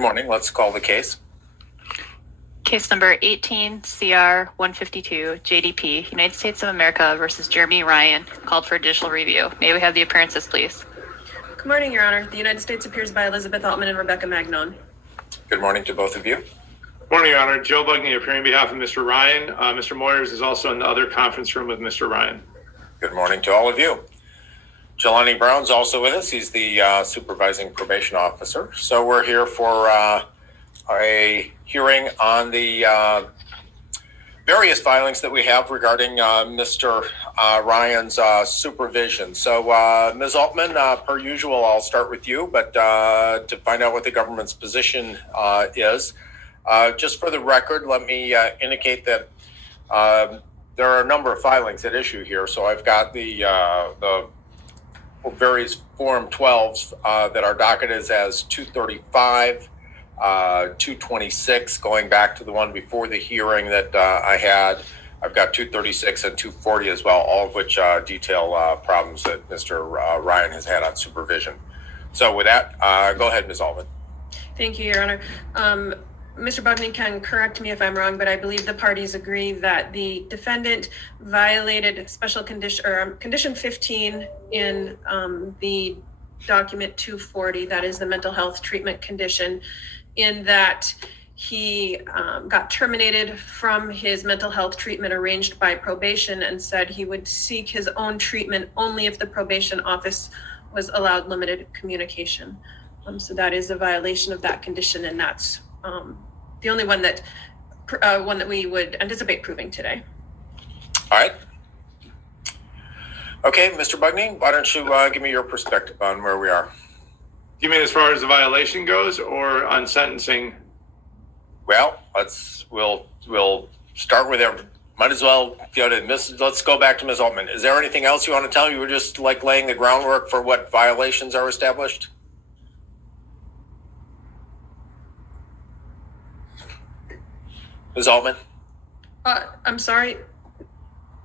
Good morning. Let's call the case. Case number 18 CR 152 JDP United States of America versus Jeremy Ryan, called for additional review. May we have the appearances, please? Good morning, Your Honor. The United States appears by Elizabeth Altman and Rebecca Magnon. Good morning to both of you. Morning, Your Honor. Joe Bugney appearing on behalf of Mr. Ryan. Mr. Moyers is also in the other conference room with Mr. Ryan. Good morning to all of you. Jelani Brown's also with us. He's the supervising probation officer. So we're here for a hearing on the various filings that we have regarding Mr. Ryan's supervision. So Ms. Altman, per usual, I'll start with you, but to find out what the government's position is. Just for the record, let me indicate that there are a number of filings at issue here. So I've got the various Form 12s that our docket is as 235, 226, going back to the one before the hearing that I had. I've got 236 and 240 as well, all of which detail problems that Mr. Ryan has had on supervision. So with that, go ahead, Ms. Altman. Thank you, Your Honor. Mr. Bugney can correct me if I'm wrong, but I believe the parties agree that the defendant violated special condition or condition 15 in the document 240, that is the mental health treatment condition, in that he got terminated from his mental health treatment arranged by probation and said he would seek his own treatment only if the probation office was allowed limited communication. So that is a violation of that condition, and that's the only one that we would anticipate proving today. All right. Okay, Mr. Bugney, why don't you give me your perspective on where we are? You mean as far as the violation goes, or on sentencing? Well, we'll start with there. Might as well go to let's go back to Ms. Altman. Is there anything else you want to tell me? You were just like laying the groundwork for what violations are established? Ms. Altman? I'm sorry.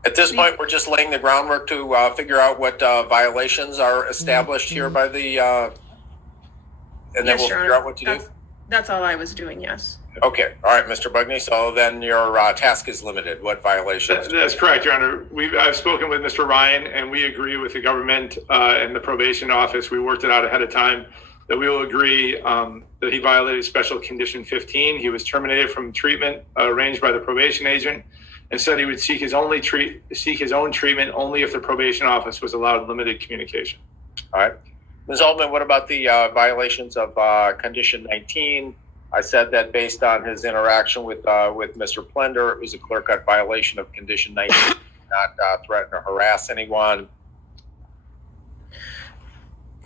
At this point, we're just laying the groundwork to figure out what violations are established here by the, and then we'll figure out what to do. That's all I was doing, yes. Okay. All right, Mr. Bugney. So then your task is limited. What violations? That's correct, Your Honor. I've spoken with Mr. Ryan, and we agree with the government and the probation office. We worked it out ahead of time that we will agree that he violated special condition 15. He was terminated from treatment arranged by the probation agent, and said he would seek his own treatment only if the probation office was allowed limited communication. All right. Ms. Altman, what about the violations of condition 19? I said that based on his interaction with Mr. Plender, it was a clear-cut violation of condition 19, not threaten or harass anyone.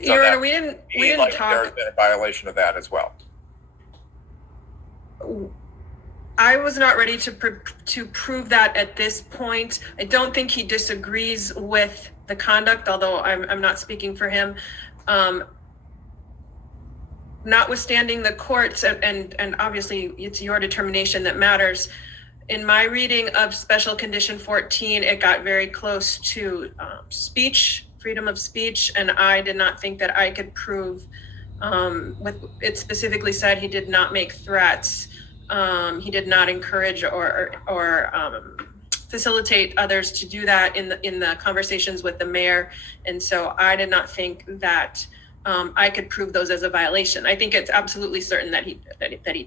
So Your Honor, we didn't talk. There's been a violation of that as well. I was not ready to prove that at this point. I don't think he disagrees with the conduct, although I'm not speaking for him. Notwithstanding the courts, and obviously it's your determination that matters. In my reading of special condition 14, it got very close to freedom of speech, and I did not think that I could prove. It specifically said he did not make threats. He did not encourage or facilitate others to do that in the conversations with the mayor, and so I did not think that I could prove those as a violation. I think it's absolutely certain that he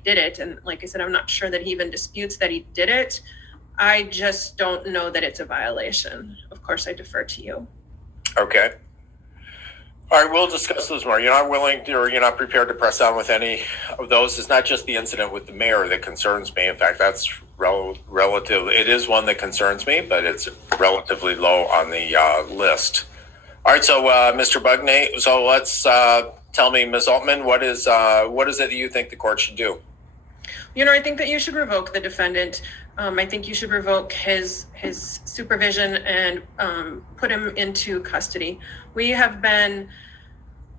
did it, and like I said, I'm not sure that he even disputes that he did it. I just don't know that it's a violation. Of course, I defer to you. Okay. All right, we'll discuss those more. You're not willing to, or you're not prepared to press on with any of those. It's not just the incident with the mayor that concerns me. In fact, that's relative. It is one that concerns me, but it's relatively low on the list. All right, so Mr. Bugney, so let's tell me, Ms. Altman, what is it that you think the court should do? You know, I think that you should revoke the defendant. I think you should revoke his supervision and put him into custody. We have been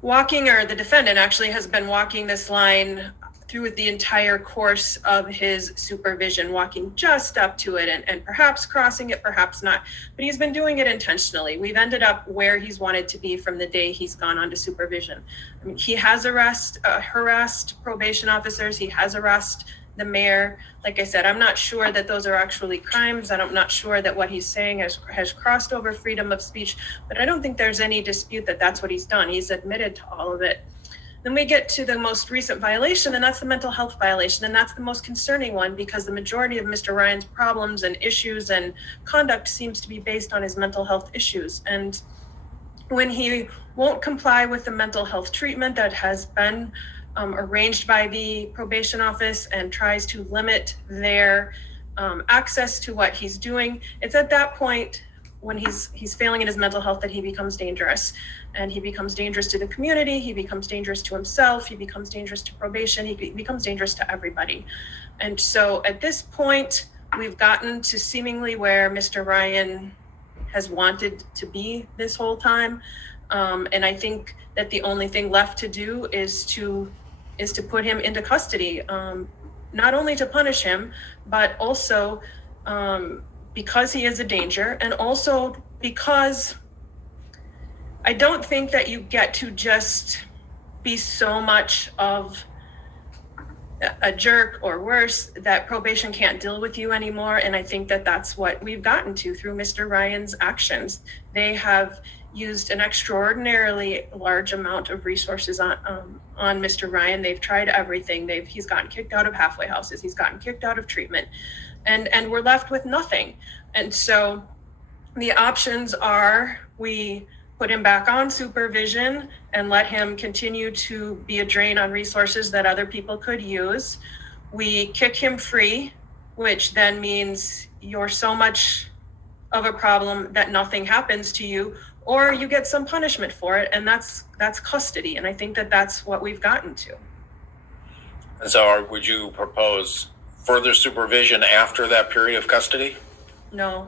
walking, or the defendant actually has been walking this line through the entire course of his supervision, walking just up to it and perhaps crossing it, perhaps not. But he's been doing it intentionally. We've ended up where he's wanted to be from the day he's gone on to supervision. I mean, he has harassed probation officers. He has harassed the mayor. Like I said, I'm not sure that those are actually crimes. I'm not sure that what he's saying has crossed over freedom of speech, but I don't think there's any dispute that that's what he's done. He's admitted to all of it. Then we get to the most recent violation, and that's the mental health violation. And that's the most concerning one because the majority of Mr. Ryan's problems and issues and conduct seems to be based on his mental health issues. And when he won't comply with the mental health treatment that has been arranged by the probation office and tries to limit their access to what he's doing, it's at that point when he's failing in his mental health that he becomes dangerous. And he becomes dangerous to the community, he becomes dangerous to himself, he becomes dangerous to probation, he becomes dangerous to everybody. And so at this point, we've gotten to seemingly where Mr. Ryan has wanted to be this whole time. And I think that the only thing left to do is to put him into custody, not only to punish him, but also because he is a danger, and also because I don't think that you get to just be so much of a jerk or worse that probation can't deal with you anymore. And I think that that's what we've gotten to through Mr. Ryan's actions. They have used an extraordinarily large amount of resources on Mr. Ryan. They've tried everything. He's gotten kicked out of halfway houses. He's gotten kicked out of treatment, and we're left with nothing. And so the options are we put him back on supervision and let him continue to be a drain on resources that other people could use. We kick him free, which then means you're so much of a problem that nothing happens to you, or you get some punishment for it, and that's custody. And I think that that's what we've gotten to. And so would you propose further supervision after that period of custody? No.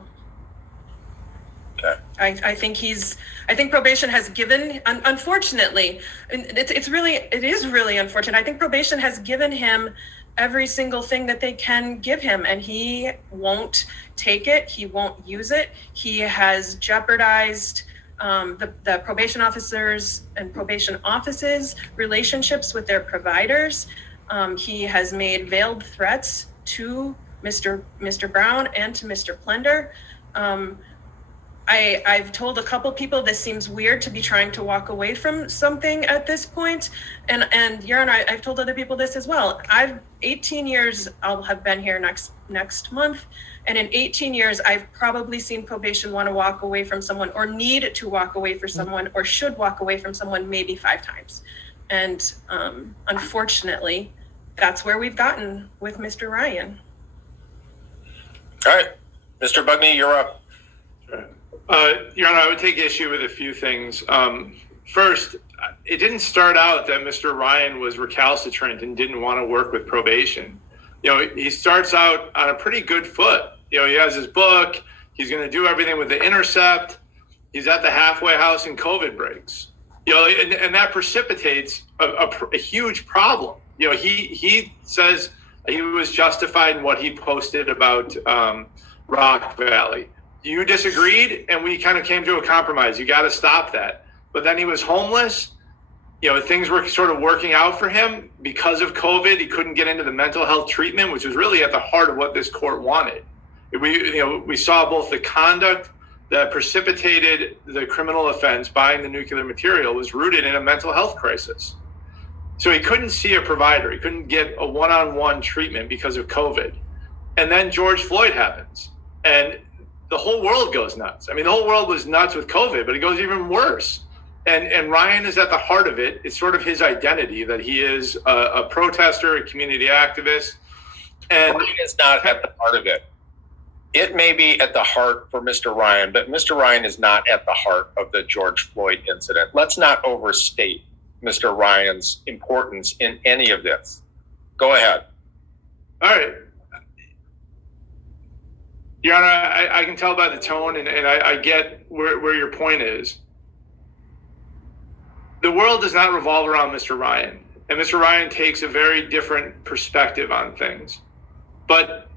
Okay. I think probation has given, unfortunately, it is really unfortunate. I think probation has given him every single thing that they can give him, and he won't take it. He won't use it. He has jeopardized the probation officers and probation offices' relationships with their providers. He has made veiled threats to Mr. Brown and to Mr. Plender. I've told a couple people this seems weird to be trying to walk away from something at this point. And Yaron, I've told other people this as well. 18 years I'll have been here next month. And in 18 years, I've probably seen probation want to walk away from someone, or need to walk away from someone, or should walk away from someone maybe 5 times. And unfortunately, that's where we've gotten with Mr. Ryan. All right. Mr. Bugney, you're up. Your Honor, I would take issue with a few things. First, it didn't start out that Mr. Ryan was recalcitrant and didn't want to work with probation. He starts out on a pretty good foot. He has his book. He's going to do everything with the intercept. He's at the halfway house and COVID breaks. And that precipitates a huge problem. He says he was justified in what he posted about Rock Valley. You disagreed, and we kind of came to a compromise. You got to stop that. But then he was homeless. Things were sort of working out for him because of COVID. He couldn't get into the mental health treatment, which was really at the heart of what this court wanted. We saw both the conduct that precipitated the criminal offense, buying the nuclear material, was rooted in a mental health crisis. So he couldn't see a provider. He couldn't get a one-on-one treatment because of COVID. And then George Floyd happens. And the whole world goes nuts. I mean, the whole world was nuts with COVID, but it goes even worse. And Ryan is at the heart of it. It's sort of his identity that he is a protester, a community activist. And Ryan is not at the heart of it. It may be at the heart for Mr. Ryan, but Mr. Ryan is not at the heart of the George Floyd incident. Let's not overstate Mr. Ryan's importance in any of this. Go ahead. All right. Your Honor, I can tell by the tone, and I get where your point is. The world does not revolve around Mr. Ryan. and Mr. Ryan takes a very different perspective on things. But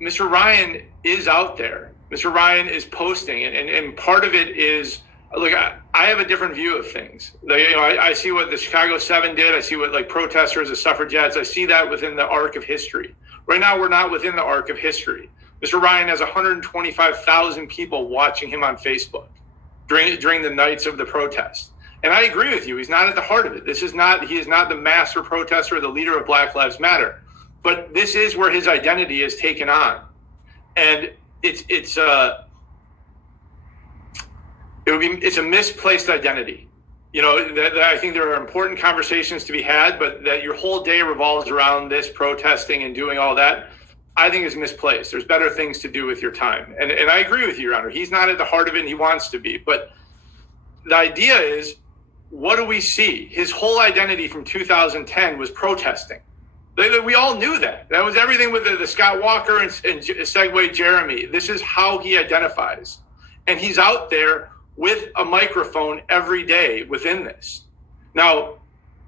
Mr. Ryan is out there. Mr. Ryan is posting, and part of it is, look, I have a different view of things. I see what the Chicago 7 did. I see what protesters, the suffragettes. I see that within the arc of history. Right now, we're not within the arc of history. Mr. Ryan has 125,000 people watching him on Facebook during the nights of the protest. And I agree with you. He's not at the heart of it. He is not the master protester or the leader of Black Lives Matter. But this is where his identity is taken on. And it's a misplaced identity. I think there are important conversations to be had, but that your whole day revolves around this protesting and doing all that, I think is misplaced. There's better things to do with your time. And I agree with you, Your Honor. He's not at the heart of it, and he wants to be. But the idea is, what do we see? His whole identity from 2010 was protesting. We all knew that. That was everything with the Scott Walker and Segway Jeremy. This is how he identifies. And he's out there with a microphone every day within this. Now,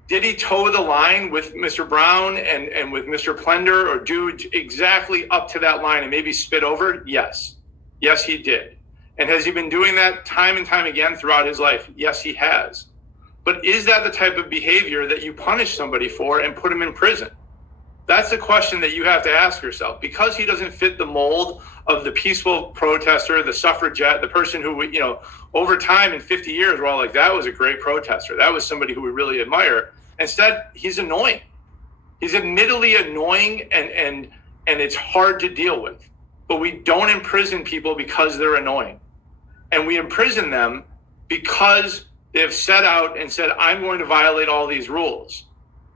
did he toe the line with Mr. Brown and with Mr. Plender, or do exactly up to that line and maybe spit over? Yes. Yes, he did. And has he been doing that time and time again throughout his life? Yes, he has. But is that the type of behavior that you punish somebody for and put him in prison? That's the question that you have to ask yourself. Because he doesn't fit the mold of the peaceful protester, the suffragette, the person who, over time in 50 years, we're all like, that was a great protester. That was somebody who we really admire. Instead, he's annoying. He's admittedly annoying, and it's hard to deal with. But we don't imprison people because they're annoying. And we imprison them because they've set out and said, I'm going to violate all these rules.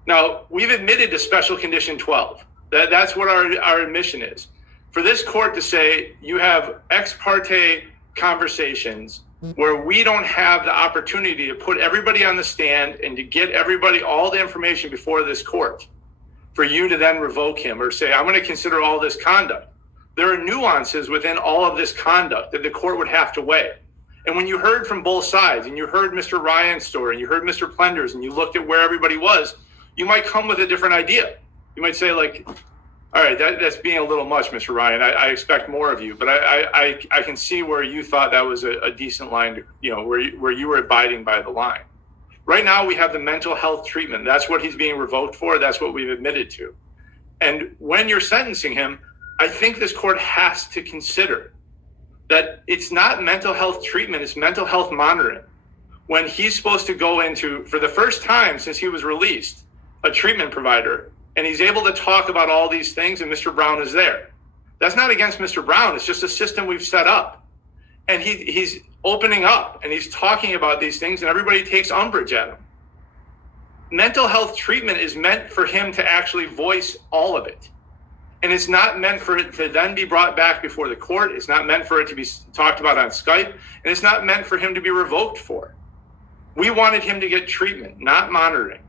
Now, we've admitted to Special Condition 12. That's what our admission is. For this court to say you have ex parte conversations where we don't have the opportunity to put everybody on the stand and to get everybody all the information before this court, for you to then revoke him or say, I'm going to consider all this conduct. There are nuances within all of this conduct that the court would have to weigh. And when you heard from both sides, and you heard Mr. Ryan's story, and you heard Mr. Plender's, and you looked at where everybody was, you might come with a different idea. You might say, all right, that's being a little much, Mr. Ryan. I expect more of you. But I can see where you thought that was a decent line, where you were abiding by the line. Right now, we have the mental health treatment. That's what he's being revoked for. That's what we've admitted to. And when you're sentencing him, I think this court has to consider that it's not mental health treatment, it's mental health monitoring. When he's supposed to go into, for the first time since he was released, a treatment provider, and he's able to talk about all these things, and Mr. Brown is there. That's not against Mr. Brown. It's just a system we've set up. And he's opening up, and he's talking about these things, and everybody takes umbrage at him. Mental health treatment is meant for him to actually voice all of it. And it's not meant for it to then be brought back before the court. It's not meant for it to be talked about on Skype. And it's not meant for him to be revoked for. We wanted him to get treatment, not monitoring.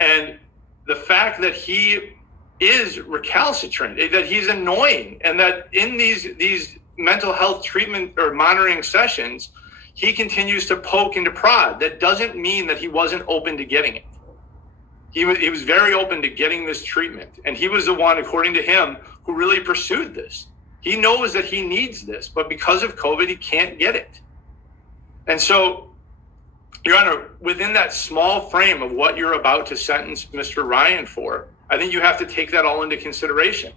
And the fact that he is recalcitrant, that he's annoying, and that in these mental health treatment or monitoring sessions, he continues to poke and to prod, that doesn't mean that he wasn't open to getting it. He was very open to getting this treatment. And he was the one, according to him, who really pursued this. He knows that he needs this, but because of COVID, he can't get it. And so, Your Honor, within that small frame of what you're about to sentence Mr. Ryan for, I think you have to take that all into consideration.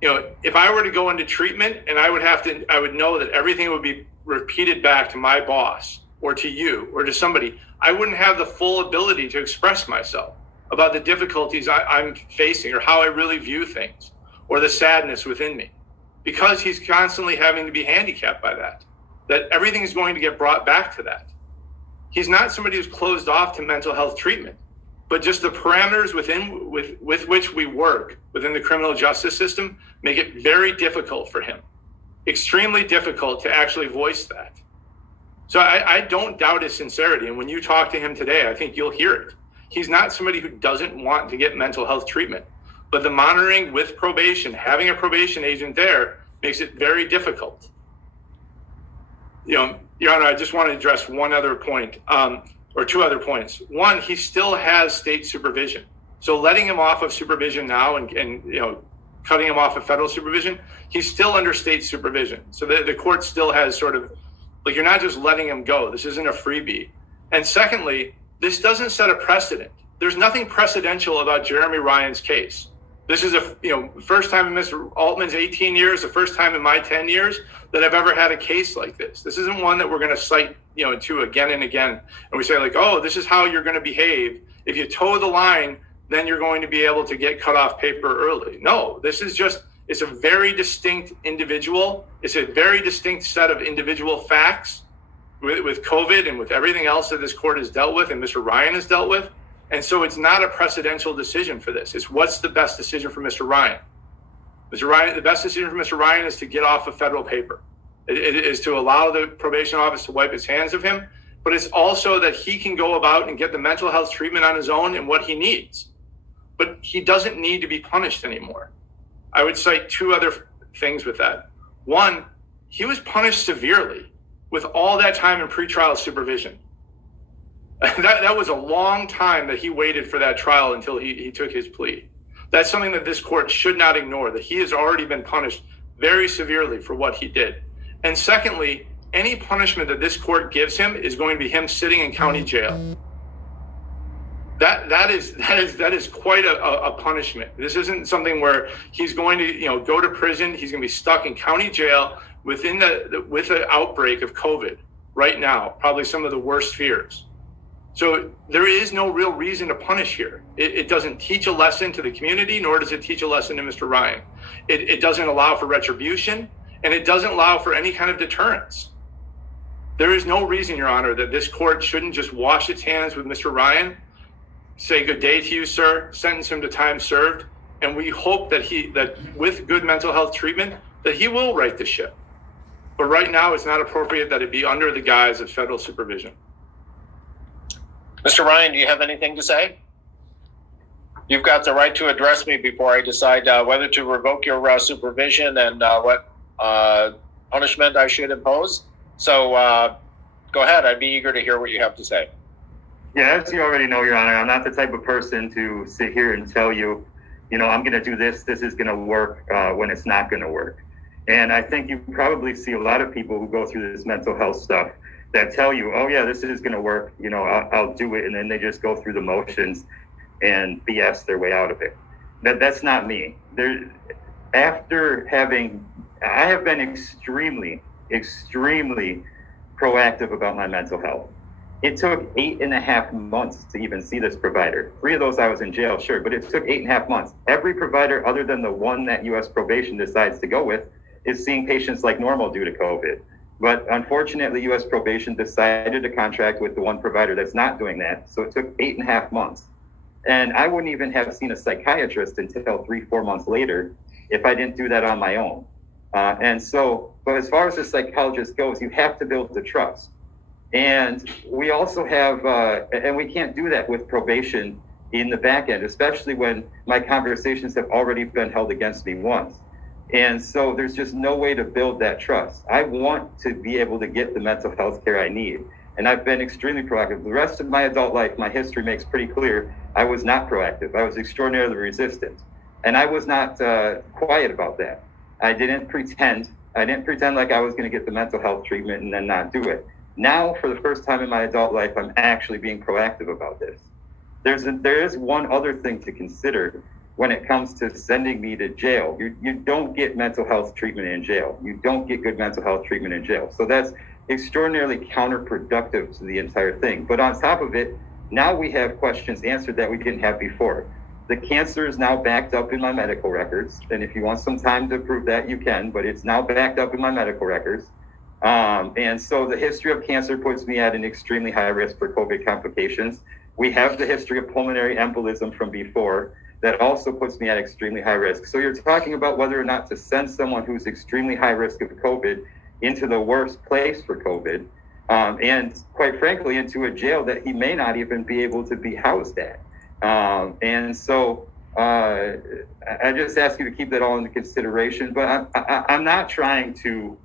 If I were to go into treatment, and I would know that everything would be repeated back to my boss or to you or to somebody, I wouldn't have the full ability to express myself about the difficulties I'm facing or how I really view things or the sadness within me, because he's constantly having to be handicapped by that everything is going to get brought back to that. He's not somebody who's closed off to mental health treatment, but just the parameters with which we work within the criminal justice system make it very difficult for him, extremely difficult to actually voice that. So I don't doubt his sincerity. And when you talk to him today, I think you'll hear it. He's not somebody who doesn't want to get mental health treatment, but the monitoring with probation, having a probation agent there, makes it very difficult. Your Honor, I just want to address one other point. or two other points. One, he still has state supervision. So letting him off of supervision now and cutting him off of federal supervision, he's still under state supervision. So the court still has sort of, like, you're not just letting him go. This isn't a freebie. And secondly, this doesn't set a precedent. There's nothing precedential about Jeremy Ryan's case. This is first time in Mr. Altman's 18 years, the first time in my 10 years that I've ever had a case like this. This isn't one that we're going to cite, to again and again. And we say, like, oh, this is how you're going to behave. If you toe the line, then you're going to be able to get cut off paper early. No, this is just, it's a very distinct individual. It's a very distinct set of individual facts with COVID and with everything else that this court has dealt with and Mr. Ryan has dealt with. And so it's not a precedential decision for this. It's what's the best decision for Mr. Ryan. Mr. Ryan, the best decision for Mr. Ryan is to get off of federal paper. It is to allow the probation office to wipe its hands of him, but it's also that he can go about and get the mental health treatment on his own and what he needs. But he doesn't need to be punished anymore. I would cite two other things with that. One, he was punished severely with all that time in pretrial supervision. That was a long time that he waited for that trial until he took his plea. That's something that this court should not ignore, that he has already been punished very severely for what he did. And secondly, any punishment that this court gives him is going to be him sitting in county jail. That is quite a punishment. This isn't something where he's going to go to prison. He's going to be stuck in county jail with an outbreak of COVID right now, probably some of the worst fears. So there is no real reason to punish here. It doesn't teach a lesson to the community, nor does it teach a lesson to Mr. Ryan. It doesn't allow for retribution, and it doesn't allow for any kind of deterrence. There is no reason, Your Honor, that this court shouldn't just wash its hands with Mr. Ryan, say good day to you, sir, sentence him to time served, and we hope that with good mental health treatment, that he will right the ship. But right now, it's not appropriate that it be under the guise of federal supervision. Mr. Ryan, do you have anything to say? You've got the right to address me before I decide whether to revoke your supervision and what punishment I should impose. So go ahead. I'd be eager to hear what you have to say. Yeah, as you already know, Your Honor, I'm not the type of person to sit here and tell you, I'm going to do this is going to work when it's not going to work. And I think you probably see a lot of people who go through this mental health stuff that tell you, oh yeah, this is going to work, I'll do it. And then they just go through the motions and BS their way out of it. That's not me. I have been extremely, extremely proactive about my mental health. It took 8.5 months to even see this provider. 3 of those I was in jail, sure, but it took 8.5 months. Every provider other than the one that U.S. probation decides to go with is seeing patients like normal due to COVID. But unfortunately, U.S. probation decided to contract with the one provider that's not doing that. So it took 8.5 months. And I wouldn't even have seen a psychiatrist until 3-4 months later if I didn't do that on my own. But as far as the psychologist goes, you have to build the trust. And we also have, and we can't do that with probation in the back end, especially when my conversations have already been held against me once. And so there's just no way to build that trust. I want to be able to get the mental health care I need. And I've been extremely proactive. The rest of my adult life, my history makes pretty clear, I was not proactive. I was extraordinarily resistant. And I was not quiet about that. I didn't pretend like I was going to get the mental health treatment and then not do it. Now, for the first time in my adult life, I'm actually being proactive about this. There is one other thing to consider when it comes to sending me to jail. You don't get mental health treatment in jail. You don't get good mental health treatment in jail. So that's extraordinarily counterproductive to the entire thing. But on top of it, now we have questions answered that we didn't have before. The cancer is now backed up in my medical records. And if you want some time to prove that, you can, but it's now backed up in my medical records. And so the history of cancer puts me at an extremely high risk for COVID complications. We have the history of pulmonary embolism from before. That also puts me at extremely high risk. So you're talking about whether or not to send someone who's extremely high risk of COVID into the worst place for COVID, and quite frankly, into a jail that he may not even be able to be housed at. And so I just ask you to keep that all into consideration. But I'm not trying to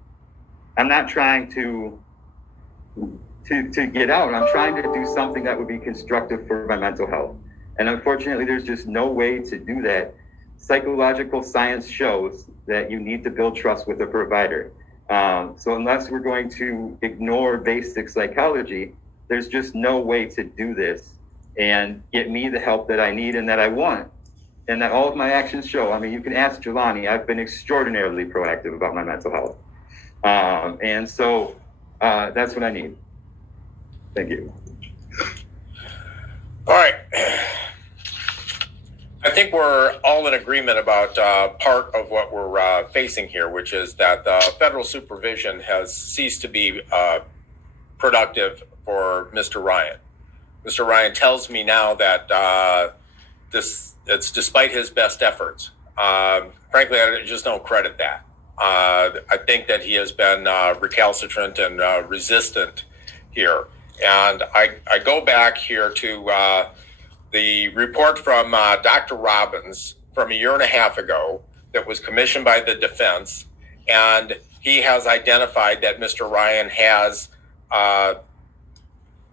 to get out. I'm trying to do something that would be constructive for my mental health. And unfortunately, there's just no way to do that. Psychological science shows that you need to build trust with a provider. So unless we're going to ignore basic psychology, there's just no way to do this and get me the help that I need and that I want. And that all of my actions show. I mean, you can ask Jelani, I've been extraordinarily proactive about my mental health. And so that's what I need. Thank you. All right. I think we're all in agreement about part of what we're facing here, which is that federal supervision has ceased to be productive for Mr. Ryan. Mr. Ryan tells me now that it's despite his best efforts. Frankly, I just don't credit that. I think that he has been recalcitrant and resistant here. And I go back here to the report from Dr. Robbins from a year and a half ago that was commissioned by the defense. And he has identified that Mr. Ryan has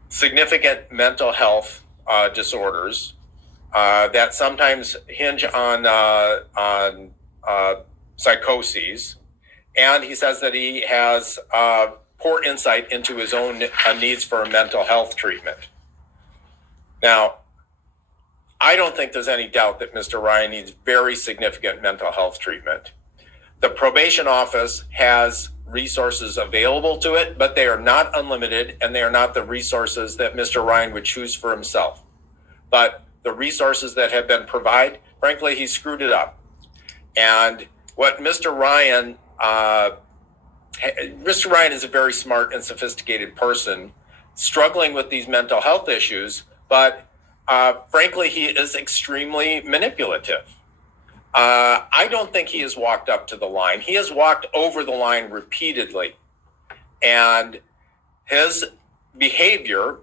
significant mental health disorders that sometimes hinge on psychoses. And he says that he has poor insight into his own needs for mental health treatment. Now, I don't think there's any doubt that Mr. Ryan needs very significant mental health treatment. The probation office has resources available to it, but they are not unlimited, and they are not the resources that Mr. Ryan would choose for himself. But the resources that have been provided, frankly, he screwed it up. And what Mr. Ryan is a very smart and sophisticated person struggling with these mental health issues, but frankly, he is extremely manipulative. I don't think he has walked up to the line. He has walked over the line repeatedly. And his behavior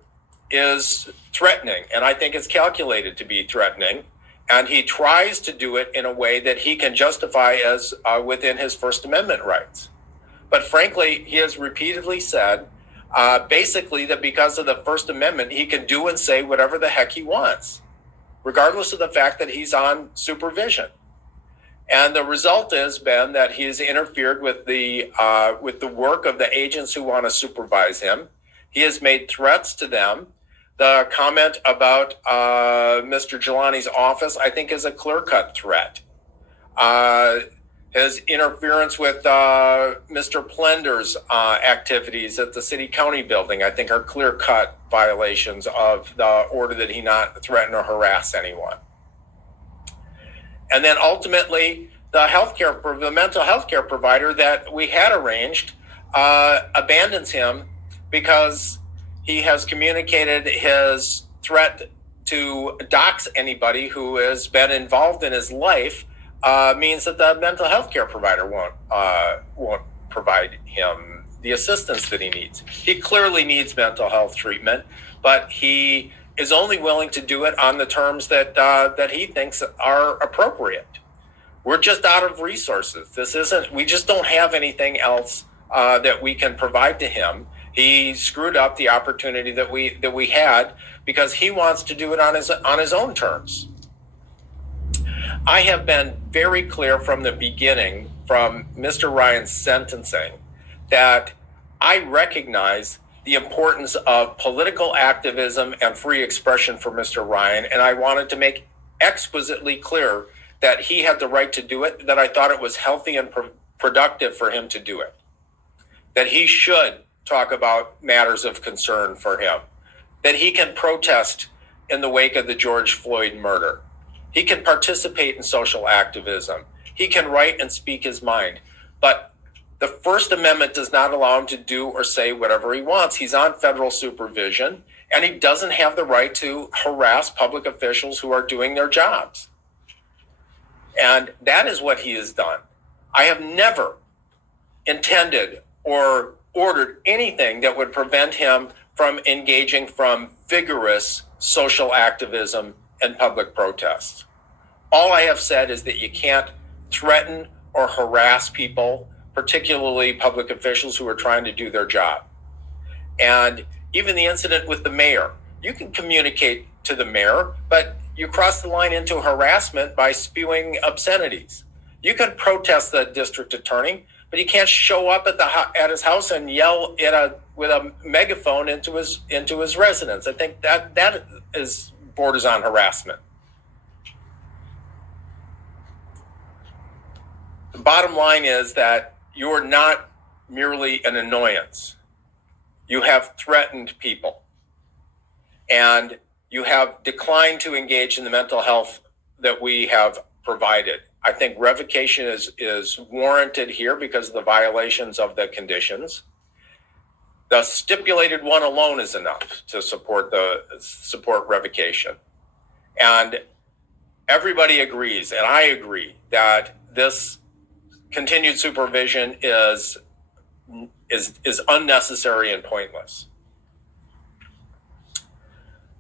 is threatening, and I think it's calculated to be threatening. And he tries to do it in a way that he can justify as within his First Amendment rights. But frankly, he has repeatedly said, basically, that because of the First Amendment, he can do and say whatever the heck he wants, regardless of the fact that he's on supervision. And the result has been that he has interfered with the work of the agents who want to supervise him. He has made threats to them. The comment about Mr. Jelani's office, I think, is a clear-cut threat. His interference with Mr. Plender's activities at the city-county building, I think, are clear-cut violations of the order that he not threaten or harass anyone. And then ultimately, the mental health care provider that we had arranged abandons him because he has communicated his threat to dox anybody who has been involved in his life. Means that the mental health care provider won't provide him the assistance that he needs. He clearly needs mental health treatment, but he is only willing to do it on the terms that he thinks are appropriate. We're just out of resources. We just don't have anything else that we can provide to him. He screwed up the opportunity that we had because he wants to do it on his own terms. I have been very clear from the beginning, from Mr. Ryan's sentencing, that I recognize the importance of political activism and free expression for Mr. Ryan, and I wanted to make exquisitely clear that he had the right to do it, that I thought it was healthy and productive for him to do it, that he should talk about matters of concern for him, that he can protest in the wake of the George Floyd murder. He can participate in social activism. He can write and speak his mind. But the First Amendment does not allow him to do or say whatever he wants. He's on federal supervision, and he doesn't have the right to harass public officials who are doing their jobs. And that is what he has done. I have never intended or ordered anything that would prevent him from engaging from vigorous social activism and public protests. All I have said is that you can't threaten or harass people, particularly public officials who are trying to do their job. And even the incident with the mayor, you can communicate to the mayor, but you cross the line into harassment by spewing obscenities. You can protest the district attorney, but you can't show up at his house and yell with a megaphone into his residence. I think that is borders on harassment. The bottom line is that you're not merely an annoyance. You have threatened people, and you have declined to engage in the mental health that we have provided. I think revocation is warranted here because of the violations of the conditions. The stipulated one alone is enough to support revocation. And everybody agrees, and I agree, that this continued supervision is unnecessary and pointless.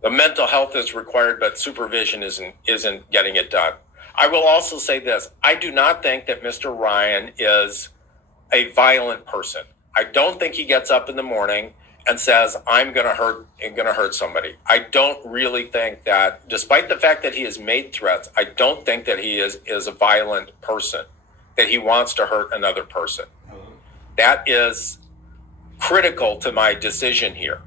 The mental health is required, but supervision isn't getting it done. I will also say this. I do not think that Mr. Ryan is a violent person. I don't think he gets up in the morning and says, I'm going to hurt somebody. I don't really think that, despite the fact that he has made threats, I don't think that he is a violent person, that he wants to hurt another person. That is critical to my decision here.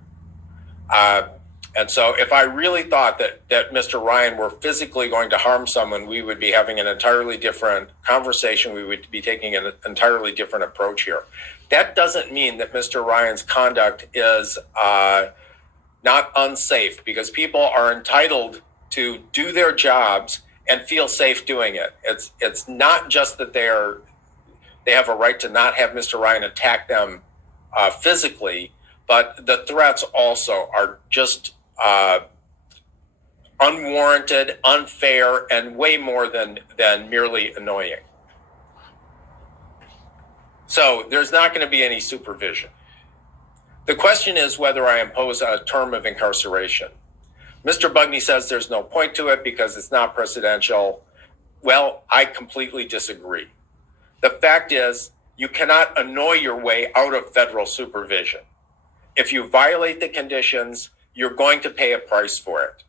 And so if I really thought that Mr. Ryan were physically going to harm someone, we would be having an entirely different conversation. We would be taking an entirely different approach here. That doesn't mean that Mr. Ryan's conduct is not unsafe, because people are entitled to do their jobs and feel safe doing it. It's not just that they have a right to not have Mr. Ryan attack them physically, but the threats also are just unwarranted, unfair, and way more than merely annoying. So there's not going to be any supervision. The question is whether I impose a term of incarceration. Mr. Bugney says there's no point to it because it's not precedential. Well, I completely disagree. The fact is, you cannot annoy your way out of federal supervision. If you violate the conditions, you're going to pay a price for it.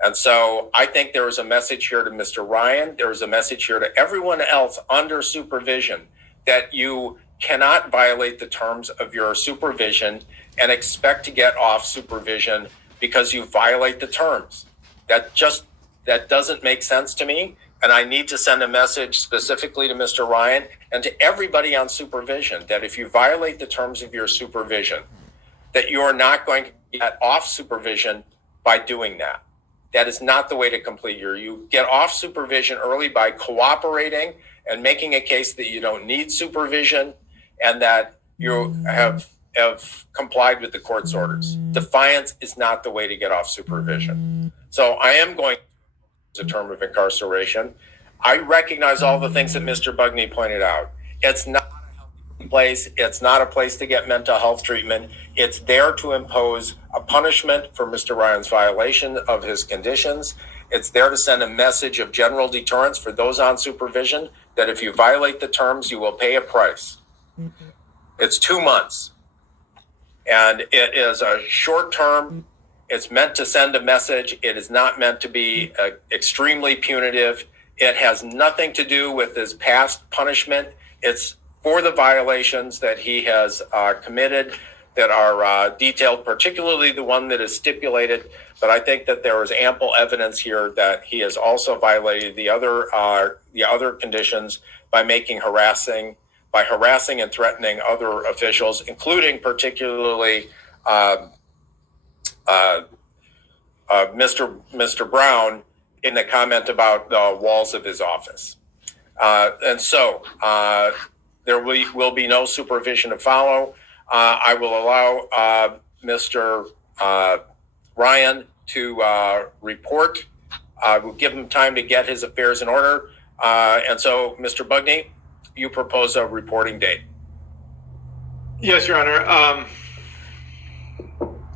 And so I think there is a message here to Mr. Ryan. There is a message here to everyone else under supervision that you cannot violate the terms of your supervision and expect to get off supervision because you violate the terms. That doesn't make sense to me. And I need to send a message specifically to Mr. Ryan and to everybody on supervision that if you violate the terms of your supervision, that you are not going to get off supervision by doing that. That is not the way to complete you get off supervision early by cooperating and making a case that you don't need supervision and that you have complied with the court's orders. Defiance is not the way to get off supervision. So I am going to a term of incarceration. I recognize all the things that Mr. Bugney pointed out. It's not a healthy place. It's not a place to get mental health treatment. It's there to impose a punishment for Mr. Ryan's violation of his conditions. It's there to send a message of general deterrence for those on supervision that if you violate the terms, you will pay a price. Mm-hmm. It's 2 months. And it is a short term. It's meant to send a message. It is not meant to be extremely punitive. It has nothing to do with his past punishment. It's for the violations that he has committed that are detailed, particularly the one that is stipulated. But I think that there is ample evidence here that he has also violated the other conditions by harassing and threatening other officials, including particularly Mr. Brown in the comment about the walls of his office. And so there will be no supervision to follow. I will allow Mr. Ryan to report. We'll give him time to get his affairs in order. And so, Mr. Bugney, you propose a reporting date. Yes, Your Honor.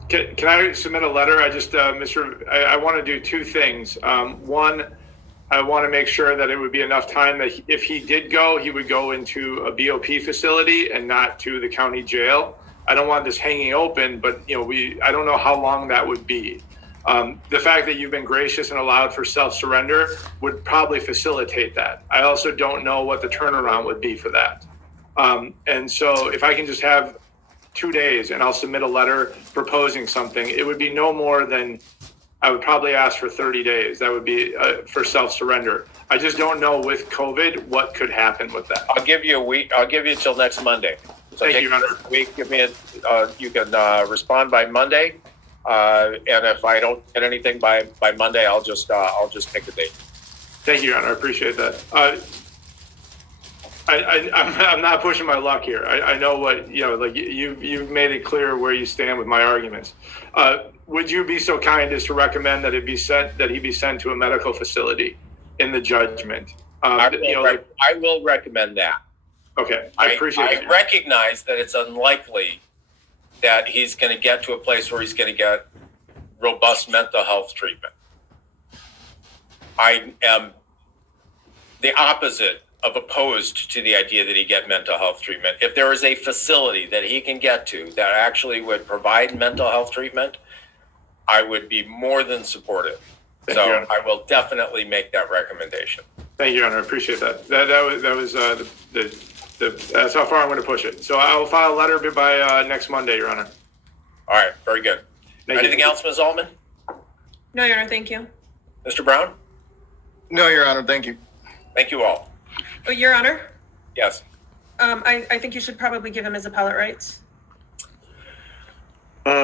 Can I submit a letter? I want to do two things. One, I want to make sure that it would be enough time that if he did go, he would go into a BOP facility and not to the county jail. I don't want this hanging open, but I don't know how long that would be. The fact that you've been gracious and allowed for self-surrender would probably facilitate that. I also don't know what the turnaround would be for that. And so if I can just have 2 days and I'll submit a letter proposing something, it would be no more than, I would probably ask for 30 days. That would be for self-surrender. I just don't know with COVID what could happen with that. I'll give you a week. I'll give you till next Monday. So Thank take you, Your Honor. a week. Give me you can respond by Monday. And if I don't get anything by Monday, I'll just pick a date. Thank you, Your Honor. I appreciate that. I'm not pushing my luck here. I know what, like you've made it clear where you stand with my arguments. Would you be so kind as to recommend that he be sent to a medical facility in the judgment? I will recommend that. Okay, I appreciate it. I recognize that it's unlikely that he's going to get to a place where he's going to get robust mental health treatment. I am the opposite of opposed to the idea that he get mental health treatment. If there is a facility that he can get to that actually would provide mental health treatment, I would be more than supportive. Thank you, Your Honor. I will definitely make that recommendation. Thank you, Your Honor. I appreciate that. That's how far I'm going to push it. So I will file a letter by next Monday, Your Honor. All right, very good. Anything else, Ms. Altman? No, Your Honor, thank you. Mr. Brown? No, Your Honor, thank you. Thank you all. Oh, Your Honor, Yes. I think you should probably give him his appellate rights. Yeah.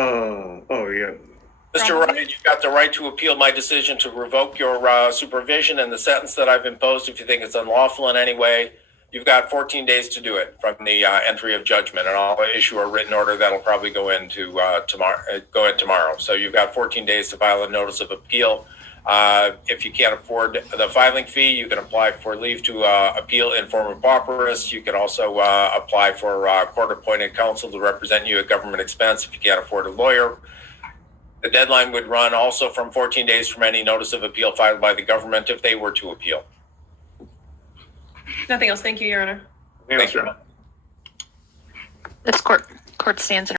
Mr. Probably. Ryan, you've got the right to appeal my decision to revoke your supervision and the sentence that I've imposed. If you think it's unlawful in any way, you've got 14 days to do it from the entry of judgment, and I'll issue a written order that'll probably go in tomorrow. So you've got 14 days to file a notice of appeal. If you can't afford the filing fee, you can apply for leave to appeal in form of pauperous. You can also apply for court-appointed counsel to represent you at government expense if you can't afford a lawyer. The deadline would run also from 14 days from any notice of appeal filed by the government if they were to appeal. Nothing else. Thank you, Your Honor. Thanks, Your Honor. This court stands in